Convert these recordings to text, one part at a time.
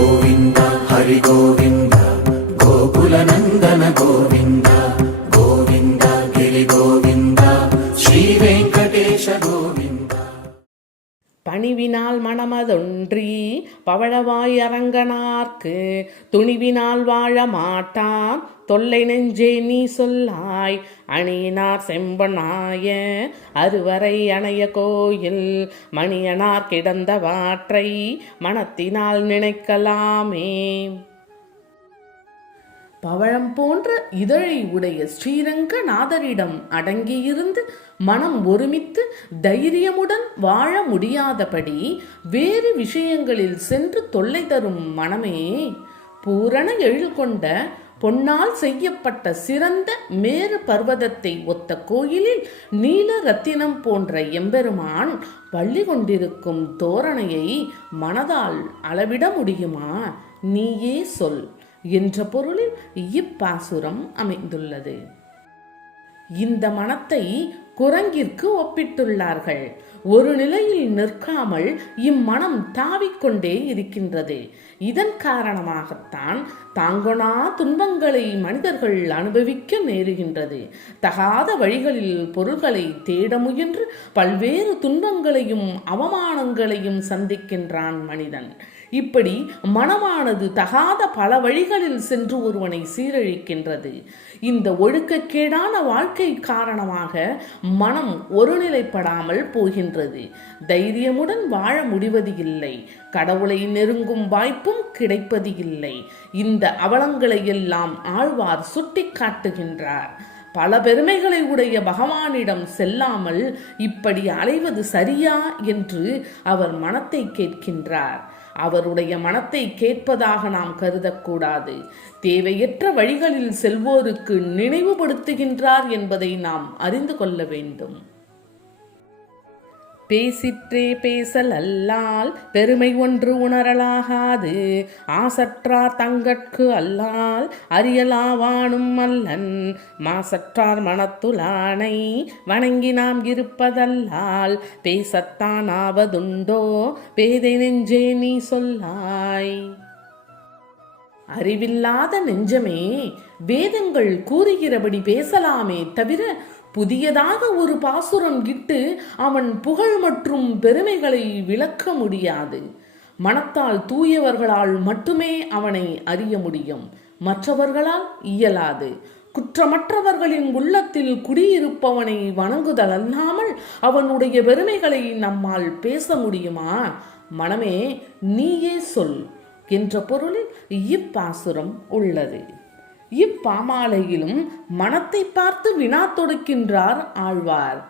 ഗോവിന്ദ ഹരി ഗോവിന്ദ துணிவினால் மனமதொன்றி பவழவாய் அரங்கனார்க்கு துணிவினால் வாழ மாட்டான் தொல்லை நெஞ்சே நீ சொல்லாய். அணியினார் செம்பனாய அறுவரை அணைய கோயில். மணியனார் கிடந்த வாற்றை மனத்தினால் நினைக்கலாமே. பவழம் போன்ற இதழை உடைய ஸ்ரீரங்கநாதரிடம் அடங்கியிருந்து மனம் ஒருமித்து தைரியமுடன் வாழ முடியாதபடி வேறு விஷயங்களில் சென்று தொல்லை தரும் மனமே பூரண எழில் கொண்ட பொன்னால் செய்யப்பட்ட சிறந்த மேறு பர்வதத்தை ஒத்த கோயிலில் நீல ரத்தினம் போன்ற எம்பெருமான் பள்ளி கொண்டிருக்கும் தோரணையை மனதால் அளவிட முடியுமா? நீயே சொல் என்ற பொருளில் இப்பாசுரம் அமைந்துள்ளது. இந்த மனத்தை குரங்கிற்கு ஒப்பிட்டுள்ளார்கள். ஒரு நிலையில் நிற்காமல் இம்மனம் தாவிக்கொண்டே இருக்கின்றது. இதன் காரணமாகத்தான் தாங்கொணா துன்பங்களை மனிதர்கள் அனுபவிக்க நேருகின்றது. தகாத வழிகளில் பொருள்களை தேட முயன்று பல்வேறு துன்பங்களையும் அவமானங்களையும் சந்திக்கின்றான் மனிதன். இப்படி மனமானது தகாத பல வழிகளில் சென்று ஒருவனை சீரழிக்கின்றது. இந்த ஒழுக்கக்கேடான வாழ்க்கை காரணமாக மனம் ஒருநிலைப்படாமல் போகின்றது. தைரியமுடன் வாழ முடிவது இல்லை. கடவுளை நெருங்கும் வாய்ப்பும் கிடைப்பது இல்லை. இந்த அவலங்களை எல்லாம் ஆழ்வார் சுட்டி காட்டுகின்றார். பல பெருமைகளை உடைய பகவானிடம் செல்லாமல் இப்படி அலைவது சரியா என்று அவர் மனத்தை கேட்கின்றார். அவருடைய மனத்தை கேட்பதாக நாம் கருதக்கூடாது. தேவையற்ற வழிகளில் செல்வோருக்கு நினைவுபடுத்துகின்றார் என்பதை நாம் அறிந்து கொள்ள வேண்டும். பேசிற்றே பேசல் அல்லால் பெருமை ஒன்று உணரலாகாது. ஆசற்றார் தங்கட்கு அல்லால் அறியலாவானும் அல்லன் மாசற்றார் மனத்துலானை வணங்கி நாம் இருப்பதல்லால் பேசத்தான் ஆவதுண்டோ பேதை நெஞ்சே நீ சொல்லாய். அறிவில்லாத நெஞ்சமே வேதங்கள் கூறுகிறபடி பேசலாமே தவிர புதியதாக ஒரு பாசுரம் இட்டு அவன் புகழ் மற்றும் பெருமைகளை விளக்க முடியாது. மனத்தால் தூயவர்களால் மட்டுமே அவனை அறிய முடியும். மற்றவர்களால் இயலாது. குற்றமற்றவர்களின் உள்ளத்தில் குடியிருப்பவனை வணங்குதல் அல்லாமல் அவனுடைய பெருமைகளை நம்மால் பேச முடியுமா? மனமே நீயே சொல் என்ற பொருளில் இப்பாசுரம் உள்ளது. இப்பாமாலையிலும் மனத்தை பார்த்து வினா தொடுக்கின்றார் ஆழ்வார்.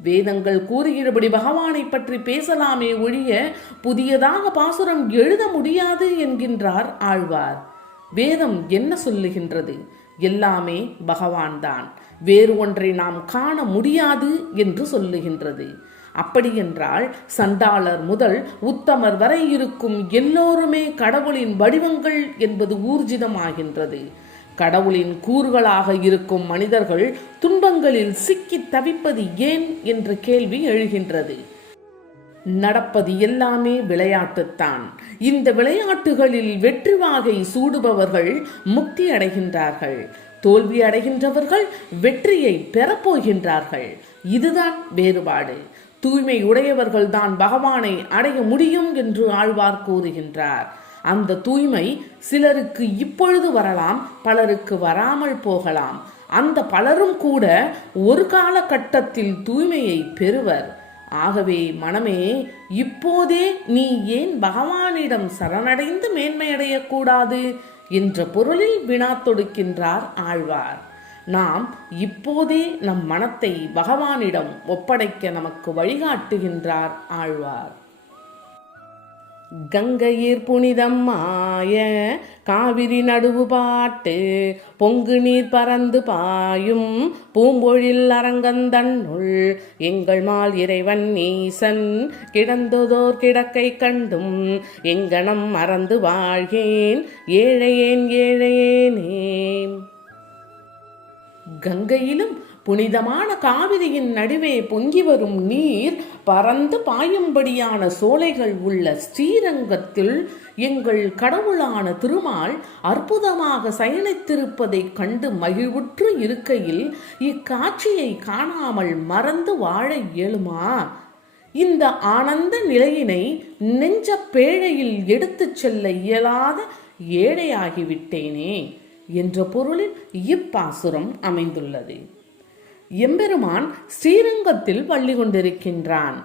வேதங்கள் கூறுகிறபடி பகவானை பற்றி பேசலாமே ஒழிய புதியதாக பாசுரம் எழுத முடியாது என்கின்றார் ஆழ்வார். வேதம் என்ன சொல்லுகின்றது? எல்லாமே பகவான்தான். வேறு ஒன்றை நாம் காண முடியாது என்று சொல்லுகின்றது. அப்படியென்றால் சண்டாளர் முதல் உத்தமர் வரை இருக்கும் எல்லோருமே கடவுளின் வடிவங்கள் என்பது ஊர்ஜிதமாகின்றது. கடவுளின் கூறுகளாக இருக்கும் மனிதர்கள் துன்பங்களில் சிக்கி தவிப்பது ஏன் என்ற கேள்வி எழுகின்றது. நடப்பது எல்லாமே விளையாட்டுத்தான். இந்த விளையாட்டுகளில் வெற்றி வாகை சூடுபவர்கள் முக்தி அடைகின்றார்கள். தோல்வி அடைகின்றவர்கள் வெற்றியை பெறப்போகின்றார்கள் இதுதான் வேறுபாடு. தூய்மை உடையவர்கள் தான் பகவானை அடைய முடியும் என்று ஆழ்வார் கூறுகின்றார். அந்த தூய்மை சிலருக்கு இப்பொழுது வரலாம் பலருக்கு வராமல் போகலாம். அந்த பலரும் கூட ஒரு காலகட்டத்தில் தூய்மையை பெறுவர். ஆகவே மனமே இப்போதே நீ ஏன் பகவானிடம் சரணடைந்து மேன்மையடையக்கூடாது? என்ற பொருளில் வினா தொடுக்கின்றார் ஆழ்வார். நாம் இப்போதே நம் மனத்தை பகவானிடம் ஒப்படைக்க நமக்கு வழிகாட்டுகின்றார் ஆழ்வார். கங்கையீர் புனிதம் மாய காவிரி நடுவு பாட்டு பொங்கு நீர் பறந்து பாயும் பூம்பொழில் அரங்கந்தன்னுள் எங்கள் மால் இறைவன் ஈசன் கிடந்ததோர் கிடக்கை கண்டும் எங்கனம் மறந்து வாழ்கேன் ஏழையேன் ஏழையேனே. கங்கையிலும் புனிதமான காவிரியின் நடுவே பொங்கி வரும் நீர் பறந்து பாயும்படியான சோலைகள் உள்ள ஸ்ரீரங்கத்தில் எங்கள் கடவுளான திருமால் அற்புதமாக சயனித்திருப்பதைக் கண்டு மகிழ்வுற்று இருக்கையில் இக்காட்சியை காணாமல் மறந்து வாழ இயலுமா? இந்த ஆனந்த நிலையினை நெஞ்ச பேழையில் எடுத்துச் செல்ல இயலாத ஏழையாகிவிட்டேனே என்ற பொருளில் இப்பாசுரம் அமைந்துள்ளது. எம்பெருமான் ஸ்ரீரங்கத்தில் பள்ளி கொண்டிருக்கின்றான்.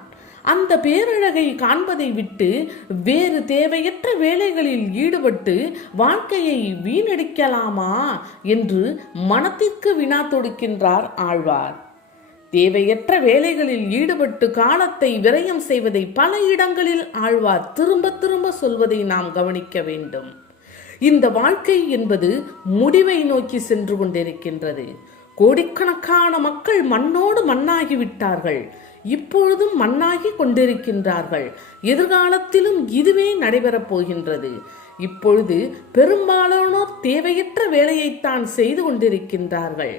அந்த பேரழகை காண்பதை விட்டு வேறு தேவையற்ற வேலைகளில் ஈடுபட்டு வாழ்க்கையை வீணடிக்கலாமா என்று மனத்திற்கு வினா தொடுக்கின்றார் ஆழ்வார். தேவையற்ற வேலைகளில் ஈடுபட்டு காலத்தை விரயம் செய்வதை பல இடங்களில் ஆழ்வார் திரும்ப திரும்ப சொல்வதை நாம் கவனிக்க வேண்டும். இந்த வாழ்க்கை என்பது முடிவை நோக்கி சென்று கொண்டிருக்கின்றது. கோடிக்கணக்கான மக்கள் மண்ணோடு மண்ணாகி விட்டார்கள் இப்பொழுதும் மண்ணாகி கொண்டிருக்கின்றார்கள். எதிர்காலத்திலும் இதுவே நடைபெறப் போகின்றது. இப்பொழுது பெரும்பாலானோர் தேவையற்ற வேலையைத்தான் செய்து கொண்டிருக்கின்றார்கள்.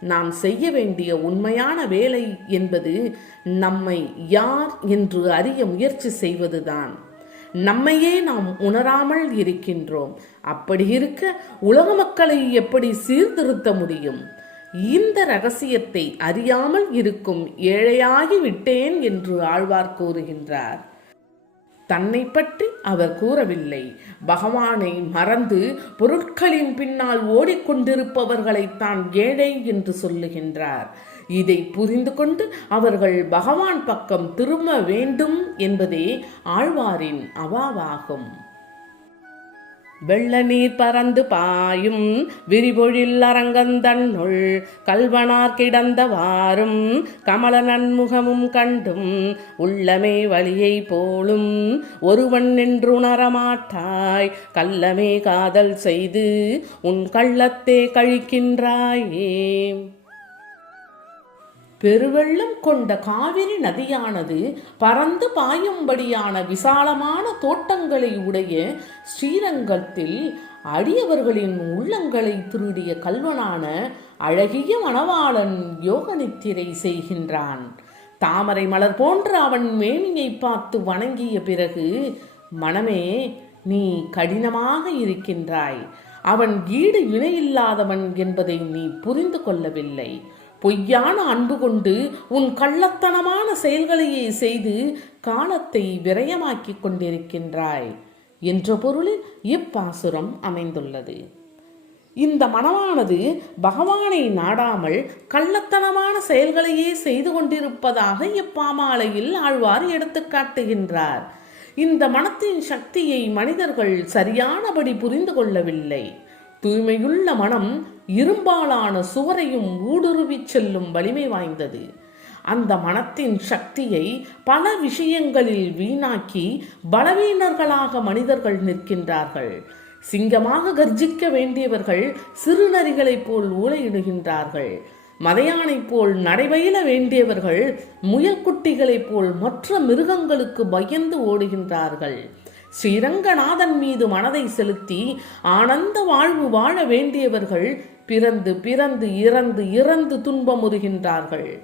நாம் செய்ய வேண்டிய உண்மையான வேலை என்பது நம்மை யார் என்று அறிய முயற்சி செய்வதுதான். நம்மையே நாம் உணராமல் இருக்கின்றோம். அப்படி இருக்க உலக மக்களை எப்படி சீர்திருத்த முடியும்? இந்த ரகசியத்தை அறியாமல் இருக்கும் ஏழையாகி விட்டேன் என்று ஆழ்வார் கூறுகின்றார். தன்னை பற்றி அவர் கூறவில்லை. பகவானை மறந்து பொருட்களின் பின்னால் ஓடிக்கொண்டிருப்பவர்களைத்தான் ஏழை என்று சொல்லுகின்றார். இதை புரிந்து கொண்டு அவர்கள் பகவான் பக்கம் திரும்ப வேண்டும் என்பதே ஆழ்வாரின் அவாவாகும். வெள்ள நீர் பறந்து பாயும் விரிபொழில் அரங்கந்தன்னுள் கல்வனார் கிடந்தவாறும் கமல நன்முகமும் கண்டும் உள்ளமே வழியை போலும் ஒருவன் நின்றுணரமாட்டாய் கள்ளமே காதல் செய்து உன் கள்ளத்தே கழிக்கின்றாயே. பெருவெள்ளம் கொண்ட காவிரி நதியானது பறந்து பாயும்படியான விசாலமான தோட்டங்களை உடைய ஸ்ரீரங்கத்தில் அடியவர்களின் உள்ளங்களை திருடிய கல்வனான அழகிய மணவாளன் யோக நித்திரை செய்கின்றான். தாமரை மலர் போன்ற அவன் மேனியை பார்த்து வணங்கிய பிறகு மனமே நீ கடினமாக இருக்கின்றாய். அவன் ஈடு இணையில்லாதவன் என்பதை நீ புரிந்து கொள்ளவில்லை. பொய்யான அன்பு கொண்டு உன் கள்ளத்தனமான செயல்களையே செய்து காலத்தை விரயமாக்கிக் கொண்டிருக்கின்றாய் என்ற பொருளில் இப்பாசுரம் அமைந்துள்ளது. இந்த மனமானது பகவானை நாடாமல் கள்ளத்தனமான செயல்களையே செய்து கொண்டிருப்பதாக இப்பாமாலையில் ஆழ்வார் எடுத்துக்காட்டுகின்றார் இந்த மனத்தின் சக்தியை மனிதர்கள் சரியானபடி புரிந்து கொள்ளவில்லை. தூய்மையுள்ள மனம் இரும்பாலான சுவரையும் ஊடுருவிச் செல்லும் வலிமை வாய்ந்தது. அந்த மனத்தின் சக்தியை பல விஷயங்களில் வீணாக்கி பலவீனர்களாக மனிதர்கள் நிற்கின்றார்கள். சிங்கமாக கர்ஜிக்க வேண்டியவர்கள் சிறுநரிகளைப் போல் ஊழையிடுகின்றார்கள் மதையானைப் போல் நடைபயில வேண்டியவர்கள் முயல்குட்டிகளைப் போல் மற்ற மிருகங்களுக்கு பயந்து ஓடுகின்றார்கள். ஸ்ரீரங்கநாதன் மீது மனதை செலுத்தி ஆனந்த வாழ்வு வாழ வேண்டியவர்கள் பிறந்து பிறந்து இறந்து இறந்து துன்பமுறுகின்றார்கள்.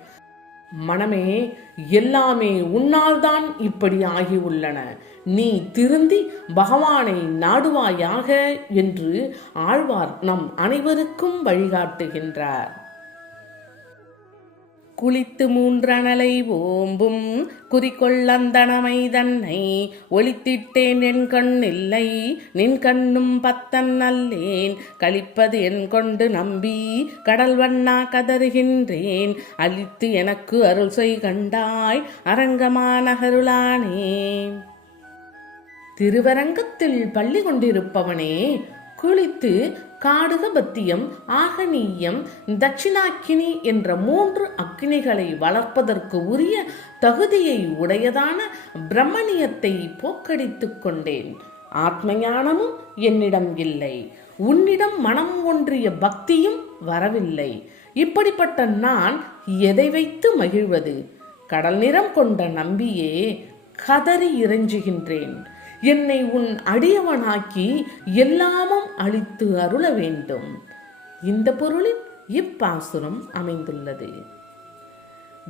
மனமே எல்லாமே உன்னால்தான் இப்படி ஆகியுள்ளன. நீ திருந்தி பகவானை நாடுவாயாக என்று ஆழ்வார் நம் அனைவருக்கும் வழிகாட்டுகின்றார். குளித்து மூன்றனலை ஓம்பும் குறிக்கொள்ளந்தனமை தன்னை ஒளித்திட்டேன் என் கண் இல்லை நின் கண்ணும் பத்தன் அல்லேன். கழிப்பது என் கொண்டு நம்பி கடல் வண்ணா கதறுகின்றேன். அழித்து எனக்கு அருள் செய் கண்டாய் அரங்கமானகருளானே திருவரங்கத்தில் பள்ளி கொண்டிருப்பவனே குளித்து காடுகபத்தியம் ஆகனீயம் தட்சிணாக்கினி என்ற மூன்று அக்கினிகளை வளர்ப்பதற்கு உரிய தகுதியை உடையதான பிரம்மணியத்தை போக்கடித்துக் கொண்டேன். ஆத்மஞானமும் என்னிடம் இல்லை. உன்னிடம் மனம் ஒன்றிய பக்தியும் வரவில்லை. இப்படிப்பட்ட நான் எதை வைத்து மகிழ்வது? கடல் நிறம் கொண்ட நம்பியே கதறி இறைஞ்சுகின்றேன். என்னை உன் அடியவனாக்கி எல்லாமும் அழித்து அருள வேண்டும். இந்த பொருளில் இப்பாசுரம் அமைந்துள்ளது.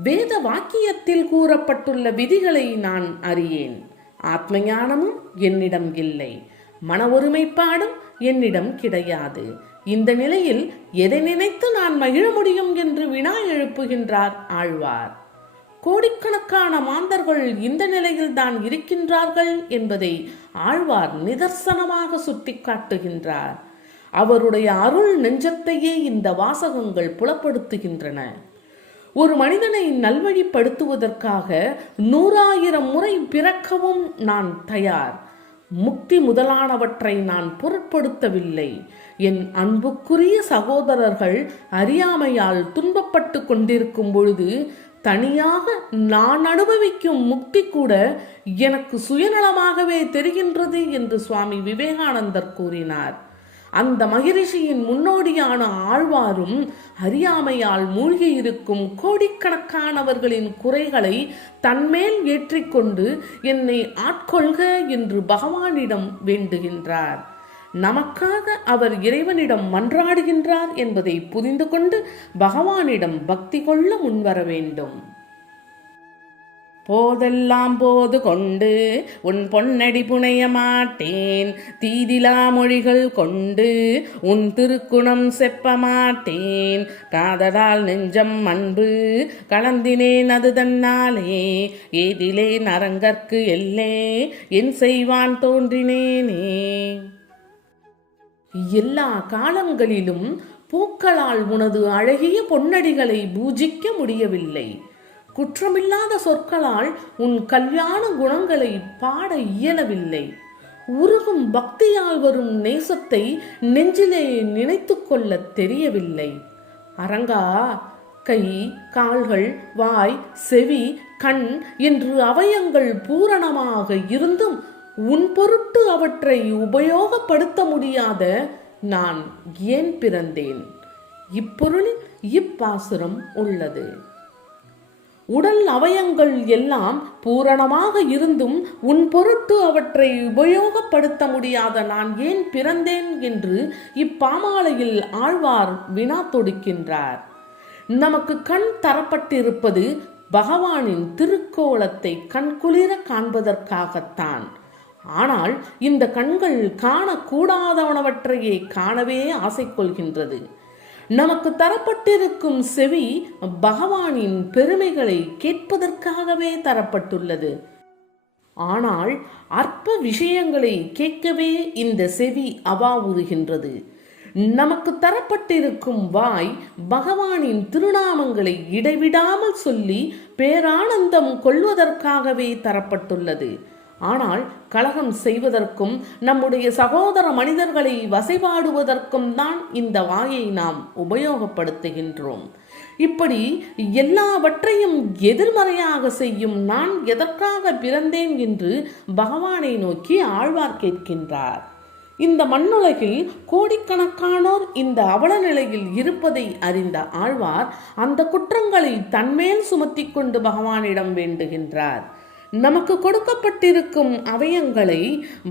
வேத வாக்கியத்தில் கூறப்பட்டுள்ள விதிகளை நான் அறியேன். ஆத்ம ஞானமும் என்னிடம் இல்லை. மன ஒருமைப்பாடும் என்னிடம் கிடையாது. இந்த நிலையில் எதை நினைத்து நான் மகிழ முடியும் என்று வினா எழுப்புகின்றார் ஆழ்வார்? கோடிக்கணக்கான மாந்தர்கள் இந்த நிலையில் தான் இருக்கின்றார்கள் என்பதை ஆழ்வார் நிதர்சனமாக சுட்டிக்காட்டுகின்றார். அவருடைய அருள் நெஞ்சத்தையே இந்த வாசகங்கள் புலப்படுத்துகின்றன. ஒரு மனிதனை நல்வழிப்படுத்துவதற்காக நூறாயிரம் முறை பிறக்கவும் நான் தயார். முக்தி முதலானவற்றை நான் பொருட்படுத்தவில்லை. என் அன்புக்குரிய சகோதரர்கள் அறியாமையால் துன்பப்பட்டு கொண்டிருக்கும் பொழுது தனியாக நான் அனுபவிக்கும் முக்தி கூட எனக்கு சுயநலமாகவே தெரிகின்றது என்று சுவாமி விவேகானந்தர் கூறினார். அந்த மகிழ்ச்சியின் முன்னோடியான ஆழ்வாரும் அறியாமையால் மூழ்கியிருக்கும் கோடிக்கணக்கானவர்களின் குறைகளை தன்மேல் ஏற்றிக்கொண்டு என்னை ஆட்கொள்க என்று பகவானிடம் வேண்டுகின்றார். நமக்காக அவர் இறைவனிடம் மன்றாடுகின்றார் என்பதை புரிந்து கொண்டு பகவானிடம் பக்தி கொள்ள முன்வர வேண்டும். போதெல்லாம் போது கொண்டு உன் பொன்னடி புனைய மாட்டேன். தீதிலா மொழிகள் கொண்டு உன் திருக்குணம் செப்ப மாட்டேன். காதலால் நெஞ்சம் அன்பு கலந்தினேன் அது தன்னாலே. ஏதிலே நரங்கற்கு எல்லே என் செய்வான் தோன்றினேனே. எல்லா காலங்களிலும் பூக்களால் உனது அழகிய பொன்னடிகளை பூஜிக்க முடியவில்லை. குற்றமில்லாத சொற்களால் உன் கல்யாண குணங்களை பாட இயலவில்லை. உருகும் பக்தியால் வரும் நேசத்தை நெஞ்சிலே நினைத்து கொள்ள தெரியவில்லை. அரங்கா கை கால்கள் வாய் செவி கண் என்று அவயங்கள் பூரணமாக இருந்தும் உன் பொருட்டு அவற்றை உபயோகப்படுத்த முடியாத நான் ஏன் பிறந்தேன்? இப்பொருளில் இப்பாசுரம் உள்ளது. உடல் அவயங்கள் எல்லாம் பூரணமாக இருந்தும் உன் பொருட்டு அவற்றை உபயோகப்படுத்த முடியாத நான் ஏன் பிறந்தேன் என்று இப்பாமாலையில் ஆழ்வார் வினா தொடுக்கின்றார். நமக்கு கண் தரப்பட்டிருப்பது பகவானின் திருக்கோலத்தை கண்குளிர காண்பதற்காகத்தான். ஆனால் இந்த கண்கள் காணக்கூடாதவனவற்றையே காணவே ஆசை கொள்கின்றது நமக்கு தரப்பட்டிருக்கும் செவி பகவானின் பெருமைகளை கேட்பதற்காகவே தரப்பட்டுள்ளது. ஆனால் அற்ப விஷயங்களை கேட்கவே இந்த செவி அவாவுறுகின்றது. நமக்கு தரப்பட்டிருக்கும் வாய் பகவானின் திருநாமங்களை இடைவிடாமல் சொல்லி பேரானந்தம் கொள்வதற்காகவே தரப்பட்டுள்ளது. ஆனால் கலகம் செய்வதற்கும் நம்முடைய சகோதர மனிதர்களை வசைபாடுவதற்கும் தான் இந்த வாயை நாம் உபயோகப்படுத்துகின்றோம். இப்படி எல்லாவற்றையும் எதிர்மறையாக செய்யும் நான் எதற்காக பிறந்தேன் என்று பகவானை நோக்கி ஆழ்வார் கேட்கின்றார். இந்த மண்ணுலகில் கோடிக்கணக்கானோர் இந்த அவல நிலையில் இருப்பதை அறிந்த ஆழ்வார் அந்த குற்றங்களை தன்மேல் சுமத்தி கொண்டு பகவானிடம் வேண்டுகின்றார். நமக்கு கொடுக்கப்பட்டிருக்கும் அவயங்களை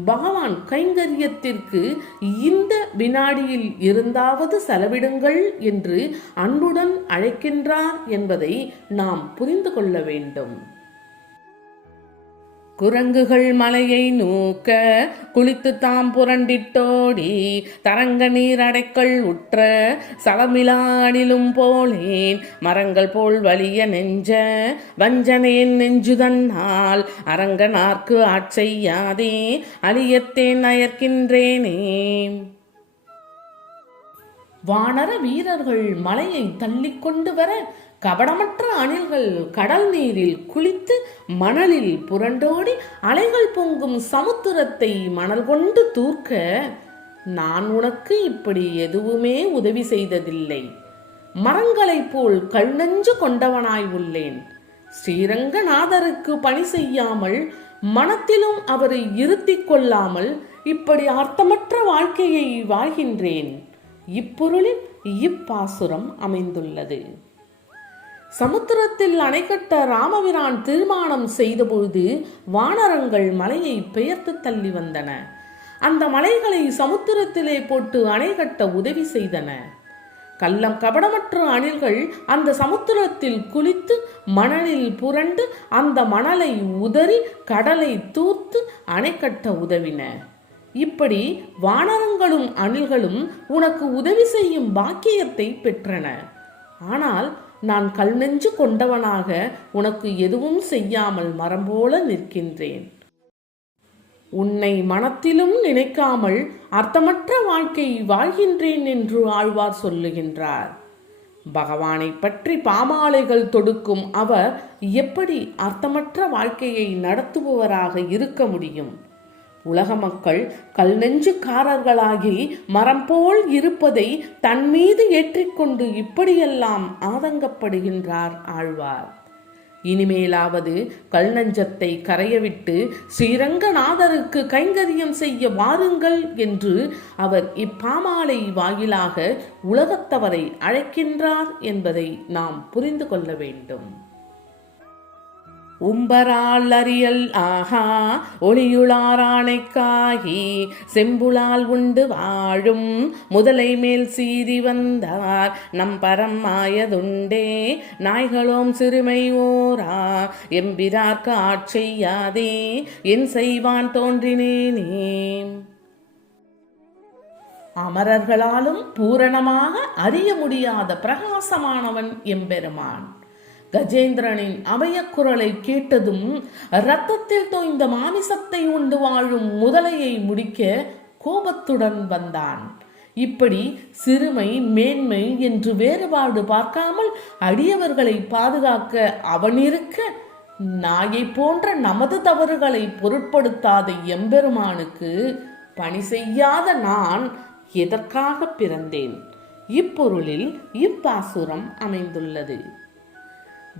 பகவான் கைங்கரியத்திற்கு இந்த வினாடியில் இருந்தாவது செலவிடுங்கள் என்று அன்புடன் அழைக்கின்றார் என்பதை நாம் புரிந்து கொள்ள வேண்டும். குரங்குகள் மலையை நூக்க குளித்து தாம் புரண்டிட்டோடி தரங்க நீர் அடைக்கல் உற்ற சலமிலாடிலும் போலேன். மரங்கள் போல் வலிய நெஞ்ச வஞ்சனேன் நெஞ்சுதன்னால் அரங்கனார்க்கு ஆட்செய்யாதே அழியத்தேன் அயர்க்கின்றேனே. வானர வீரர்கள் மலையை தள்ளிக்கொண்டு வர கபடமற்ற அணில்கள் கடல் நீரில் குளித்து மணலில் புரண்டோடி அலைகள் பொங்கும் சமுத்திரத்தை மணல் கொண்டு தூர்க்க நான் உனக்கு இப்படி எதுவுமே உதவி செய்ததில்லை. மரங்களைப் போல் கல்நெஞ்சு கொண்டவனாய் உள்ளேன். ஸ்ரீரங்கநாதருக்கு பணி செய்யாமல் மனத்திலும் அவரை இருத்திக் கொள்ளாமல் இப்படி அர்த்தமற்ற வாழ்க்கையை வாழ்கின்றேன். இப்பொருளில் இப்பாசுரம் அமைந்துள்ளது. சமுத்திரத்தில் அணைக்கட்ட ராமவிரான் ராமபிரான் தீர்மானம் செய்தபொழுது வானரங்கள் மலையை பெயர்த்து தள்ளி வந்தன. அந்த மலைகளை சமுத்திரத்திலே போட்டு அணை கட்ட உதவி செய்தன. கள்ளம் கபடமற்ற அணில்கள் அந்த சமுத்திரத்தில் குளித்து மணலில் புரண்டு அந்த மணலை உதறி கடலை தூர்த்து அணை கட்ட உதவின. இப்படி வானரங்களும் அணில்களும் உனக்கு உதவி செய்யும் பாக்கியத்தை பெற்றன. ஆனால் நான் கல் நெஞ்சு கொண்டவனாக உனக்கு எதுவும் செய்யாமல் மரம் போல நிற்கின்றேன். உன்னை மனத்திலும் நினைக்காமல் அர்த்தமற்ற வாழ்க்கை வாழ்கின்றேன் என்று ஆழ்வார் சொல்லுகின்றார். பகவானை பற்றி பாமாலைகள் தொடுக்கும் அவர் எப்படி அர்த்தமற்ற வாழ்க்கையை நடத்துபவராக இருக்க முடியும்? உலக மக்கள் கல் நெஞ்சுக்காரர்களாகி மரம் போல் இருப்பதை தன் மீது ஏற்றிக்கொண்டு இப்படியெல்லாம் ஆதங்கப்படுகின்றார் ஆழ்வார். இனிமேலாவது கல் நஞ்சத்தை கரையவிட்டு ஸ்ரீரங்கநாதருக்கு கைங்கரியம் செய்ய வாருங்கள் என்று அவர் இப்பாமாலை வாயிலாக உலகத்தவரை அழைக்கின்றார் என்பதை நாம் புரிந்து கொள்ள வேண்டும். உம்பரால் அறியல் ஆஹா ஒளியுளாராணைக்காகி செம்புலால் உண்டு வாழும் முதலை மேல் சீறி வந்தார். நம் பரம் மாயதுண்டே நாய்களோம் சிறுமை ஓரா எம்பிரார்க்கு ஆட்செய்யாதே என் செய்வான் தோன்றினேனே. அமரர்களாலும் பூரணமாக அறிய முடியாத பிரகாசமானவன் எம்பெருமான். கஜேந்திரனின் அவையக்குரலை கேட்டதும் இரத்தத்தில் தோய்ந்த மாமிசத்தை உண்டு வாழும் முதலையை முடிக்க கோபத்துடன் வந்தான். இப்படி சிறுமை மேன்மை என்று வேறுபாடு பார்க்காமல் அடியவர்களை பாதுகாக்க அவன் இருக்க நாயை போன்ற நமது தவறுகளை பொருட்படுத்தாத எம்பெருமானுக்கு பணி செய்யாத நான் எதற்காக பிறந்தேன்? இப்பொருளில் இப்பாசுரம் அமைந்துள்ளது.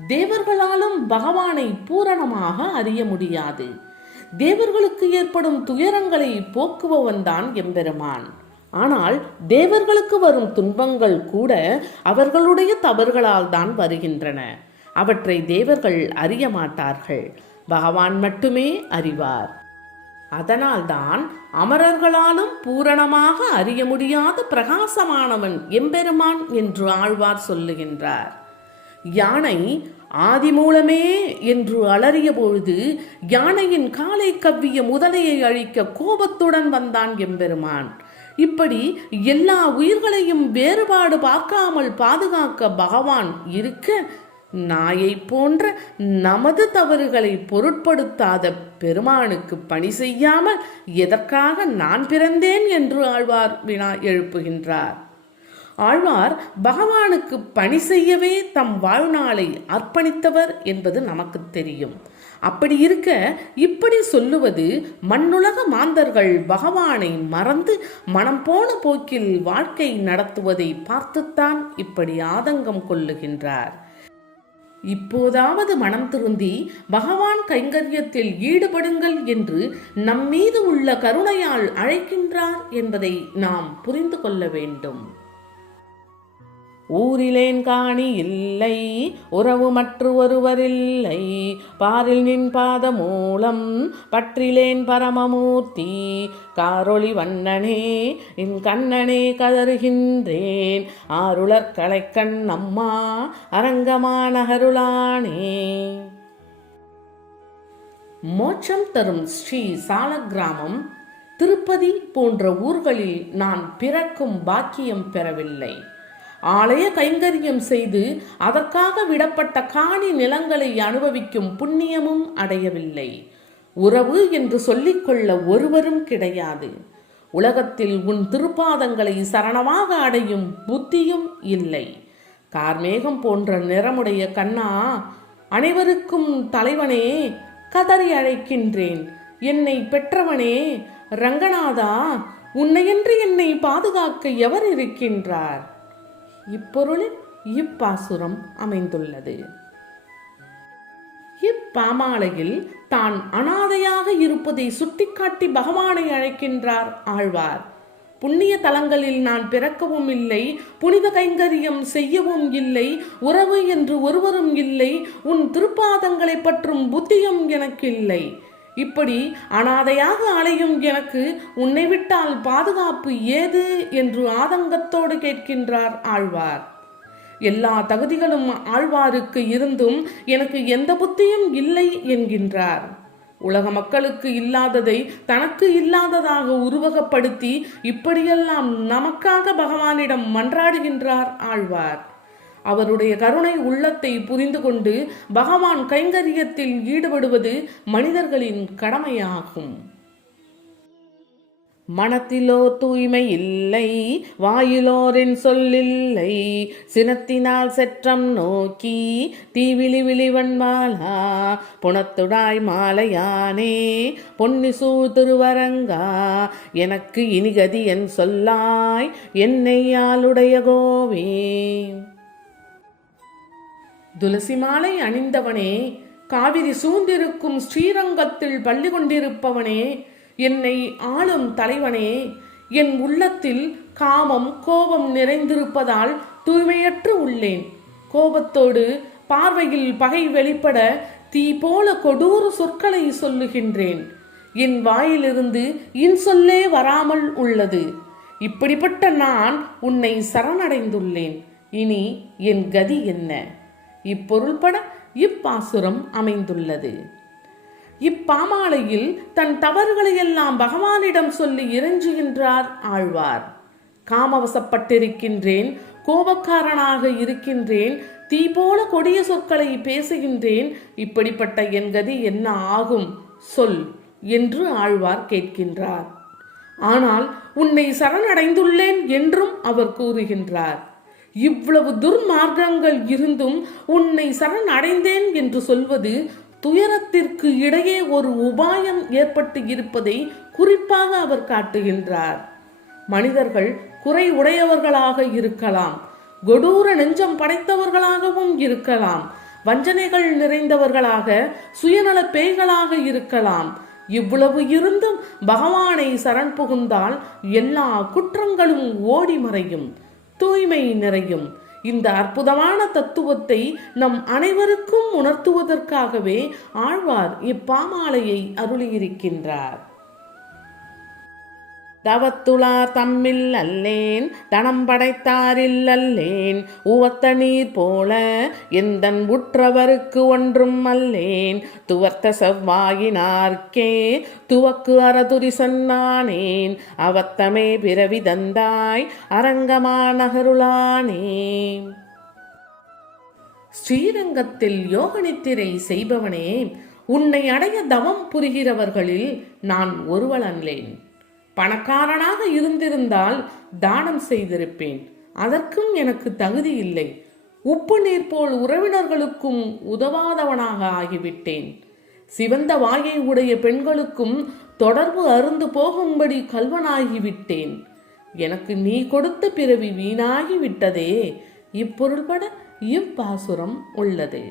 தேவர்களாலும் பகவானை பூரணமாக அறிய முடியாது. தேவர்களுக்கு ஏற்படும் துயரங்களை போக்குபவன்தான் எம்பெருமான். ஆனால் தேவர்களுக்கு வரும் துன்பங்கள் கூட அவர்களுடைய தவறுகளால் தான் வருகின்றன. அவற்றை தேவர்கள் அறிய மாட்டார்கள். பகவான் மட்டுமே அறிவார். அதனால்தான் அமரர்களாலும் பூரணமாக அறிய முடியாத பிரகாசமானவன் எம்பெருமான் என்று ஆழ்வார் சொல்லுகின்றார். யானை ஆதி மூலமே என்று அலறிய பொழுது யானையின் காலை கவ்விய முதலையை அழிக்க கோபத்துடன் வந்தான் எம்பெருமான். இப்படி எல்லா உயிர்களையும் வேறுபாடு பார்க்காமல் பாதுகாக்க பகவான் இருக்க நாயை போன்ற நமது தவறுகளை பொருட்படுத்தாத பெருமானுக்கு பணி செய்யாமல் எதற்காக நான் பிறந்தேன் என்று ஆழ்வார் வினா எழுப்புகின்றார். ஆழ்வார் பகவானுக்கு பணி செய்யவே தம் வாழ்நாளை அர்ப்பணித்தவர் என்பது நமக்கு தெரியும். அப்படி இருக்க இப்படி சொல்லுவது மண்ணுலக மாந்தர்கள் பகவானை மறந்து மனம் போன போக்கில் வாழ்க்கை நடத்துவதை பார்த்துத்தான் இப்படி ஆதங்கம் கொள்ளுகின்றார். இப்போதாவது மனம் திருந்தி பகவான் கைங்கரியத்தில் ஈடுபடுங்கள் என்று நம்மீது உள்ள கருணையால் அழைக்கின்றார் என்பதை நாம் புரிந்து கொள்ள வேண்டும். ஊரிலேன் காணி இல்லை உறவு மற்ற ஒருவரில்லை. பாரில் நின் பாத மூலம் பற்றிலேன் பரமமூர்த்தி. காரொளி வண்ணனே என் கண்ணனே கதறுகின்றேன். ஆருளர் கலைக்கண் அம்மா அரங்கமானகருளானே மோட்சம் தரும் ஸ்ரீ சாலக்கிராமம் திருப்பதி போன்ற ஊர்களில் நான் பிறக்கும் பாக்கியம் பெறவில்லை. ஆலய கைங்கரியம் செய்து அதற்காக விடப்பட்ட காணி நிலங்களை அனுபவிக்கும் புண்ணியமும் அடையவில்லை. உறவு என்று சொல்லிக்கொள்ள ஒருவரும் கிடையாது. உலகத்தில் உன் திருப்பாதங்களை சரணமாக அடையும் புத்தியும் இல்லை. கார்மேகம் போன்ற நிறமுடைய கண்ணா அனைவருக்கும் தலைவனே கதறி அழைக்கின்றேன். என்னை பெற்றவனே ரங்கநாதா உன்னையன்று என்னை பாதுகாக்க எவர் இருக்கின்றார்? இப்பொருளில் இப்பாசுரம் அமைந்துள்ளது. இப்பாமாலையில் தான் அனாதையாக இருப்பதை சுட்டிக்காட்டி பகவானை அழைக்கின்றார் ஆழ்வார். புண்ணிய தலங்களில் நான் பிறக்கவும் இல்லை புனித கைங்கரியம் செய்யவும் இல்லை உறவு என்று ஒருவரும் இல்லை உன் திருப்பாதங்களை பற்றும் புத்தியும் எனக்கு இல்லை. இப்படி அனாதையாக அலையும் எனக்கு உன்னை விட்டால் பாதுகாப்பு ஏது என்று ஆதங்கத்தோடு கேட்கின்றார் ஆழ்வார். எல்லா தகுதிகளும் ஆழ்வாருக்கு இருந்தும் எனக்கு எந்த புத்தியும் இல்லை என்கின்றார். உலக மக்களுக்கு இல்லாததை தனக்கு இல்லாததாக உருவகப்படுத்தி இப்படியெல்லாம் நமக்காக பகவானிடம் மன்றாடுகின்றார் ஆழ்வார். அவருடைய கருணை உள்ளத்தை புரிந்து கொண்டு பகவான் கைங்கரியத்தில் ஈடுபடுவது மனிதர்களின் கடமையாகும். மனத்திலோ தூய்மை இல்லை வாயிலோரின் சொல்லில்லை. சினத்தினால் செற்றம் நோக்கி தீவிழி விழிவன்மாலா புனத்துடாய் மாலையானே பொன்னி திருவரங்கா எனக்கு இனிகதி என் சொல்லாய் என்னை ஆளுடைய கோவே. துளசி மாலை அணிந்தவனே காவிரி சூழ்ந்திருக்கும் ஸ்ரீரங்கத்தில் பள்ளி கொண்டிருப்பவனே என்னை ஆளும் தலைவனே என் உள்ளத்தில் காமம் கோபம் நிறைந்திருப்பதால் தூய்மையற்று உள்ளேன். கோபத்தோடு பார்வையில் பகை வெளிப்பட தீ போல கொடூர சொற்களை சொல்லுகின்றேன். என் வாயிலிருந்து இன்சொல்லே வராமல் உள்ளது. இப்படிப்பட்ட நான் உன்னை சரணடைந்துள்ளேன். இனி என் கதி என்ன? இப்பொருள்பட இப்பாசுரம் அமைந்துள்ளது. இப்பாமாலையில் தன் தவறுகளையெல்லாம் பகவானிடம் சொல்லி இறைஞ்சுகின்றார் ஆழ்வார். காமவசப்பட்டிருக்கின்றேன் கோபக்காரனாக இருக்கின்றேன் தீ போல கொடிய சொற்களை பேசுகின்றேன் இப்படிப்பட்ட என் கதி என்ன ஆகும்? சொல் என்று ஆழ்வார் கேட்கின்றார். ஆனால் உன்னை சரணடைந்துள்ளேன் என்றும் அவர் கூறுகின்றார். இவ்வளவு துர்மார்க்கங்கள் இருந்தும் உன்னை சரண் அடைந்தேன் என்று சொல்வது துயரத்திற்கு இடையே ஒரு உபாயம் ஏற்பட்டு இருப்பதை குறிப்பாக அவர் காட்டுகின்றார். மனிதர்கள் குறை உடையவர்களாக இருக்கலாம் கொடூர நெஞ்சம் படைத்தவர்களாகவும் இருக்கலாம் வஞ்சனைகள் நிறைந்தவர்களாக சுயநல பேய்களாக இருக்கலாம். இவ்வளவு இருந்தும் பகவானை சரண் புகுந்தால் எல்லா குற்றங்களும் ஓடி மறையும். தூய்மை நிறையும். இந்த அற்புதமான தத்துவத்தை நம் அனைவருக்கும் உணர்த்துவதற்காகவே ஆழ்வார் இப்பாமாலையை அருளியிருக்கின்றார். தவத்துளார் தம்மில் அல்லேன் தனம் படைத்தாரில் அல்லேன் உவத்த நீர் போல எந்தன் உற்றவருக்கு ஒன்றும் அல்லேன் துவர்த்த செவ்வாயினார்க்கே துவக்கு அறதுரி சொன்னானேன் அவத்தமே பிறவி தந்தாய் அரங்கமா நகருளானே ஸ்ரீரங்கத்தில் யோகநித்திரை செய்பவனே உன்னை அடைய தவம் புரிகிறவர்களில் நான் ஒருவளன்றேன் பணக்காரனாக இருந்திருந்தால் தானம் செய்திருப்பேன். அதற்கும் எனக்கு தகுதி இல்லை. உப்பு நீர் போல் உறவினர்களுக்கும் உதவாதவனாக ஆகிவிட்டேன். சிவந்த வாயை உடைய பெண்களுக்கும் தொடர்பு அருந்து போகும்படி கல்வனாகிவிட்டேன். எனக்கு நீ கொடுத்த பிறவி வீணாகி விட்டதே இப்பொருள்பட இப்பாசுரம் உள்ளது.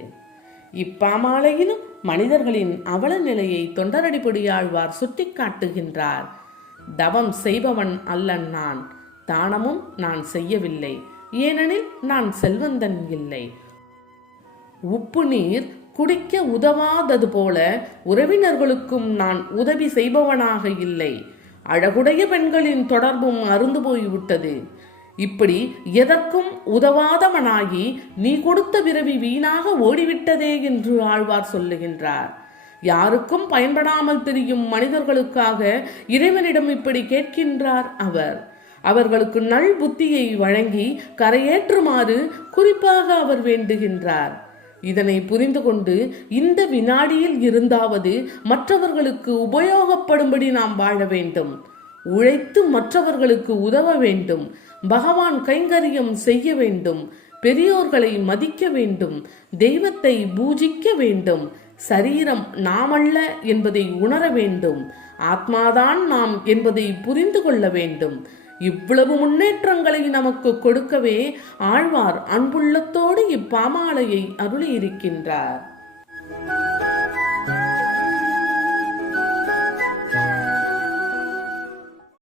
இப்பாமாலையிலும் மனிதர்களின் அவல நிலையை தொண்டரடிப்படியாழ்வார் சுட்டிக்காட்டுகின்றார். தவம் செய்பவன் அல்லன் நான். தானமும் நான் செய்யவில்லை. ஏனெனில் நான் செல்வந்தன் இல்லை. உப்பு நீர் குடிக்க உதவாதது போல உறவினர்களுக்கும் நான் உதவி செய்பவனாக இல்லை. அழகுடைய பெண்களின் தொடர்பும் அருந்து போய்விட்டது. இப்படி எதற்கும் உதவாதவனாகி நீ கொடுத்த பிறவி வீணாக ஓடிவிட்டதே என்று ஆழ்வார் சொல்லுகின்றார். யாருக்கும் பயன்படாமல் திரியும் மனிதர்களுக்காக இறைவனிடம் இப்படி கேட்கின்றார் அவர். அவர்களுக்கு நல் புத்தியை வழங்கி கரையேற்றுமாறு குறிப்பாக அவர் வேண்டுகின்றார். இதனை புரிந்து கொண்டு இந்த வினாடியில் இருந்தாவது மற்றவர்களுக்கு உபயோகப்படும்படி நாம் வாழ வேண்டும். உழைத்து மற்றவர்களுக்கு உதவ வேண்டும். பகவான் கைங்கரியம் செய்ய வேண்டும். பெரியோர்களை மதிக்க வேண்டும். தெய்வத்தை பூஜிக்க வேண்டும். சரீரம் நாமல்ல என்பதை உணர வேண்டும். ஆத்மாதான் நாம் என்பதை புரிந்து கொள்ள வேண்டும். இவ்வளவு முன்னேற்றங்களை நமக்கு கொடுக்கவே ஆழ்வார் அன்புள்ளத்தோடு இப்பாமாலையை அருளியிருக்கின்றார்.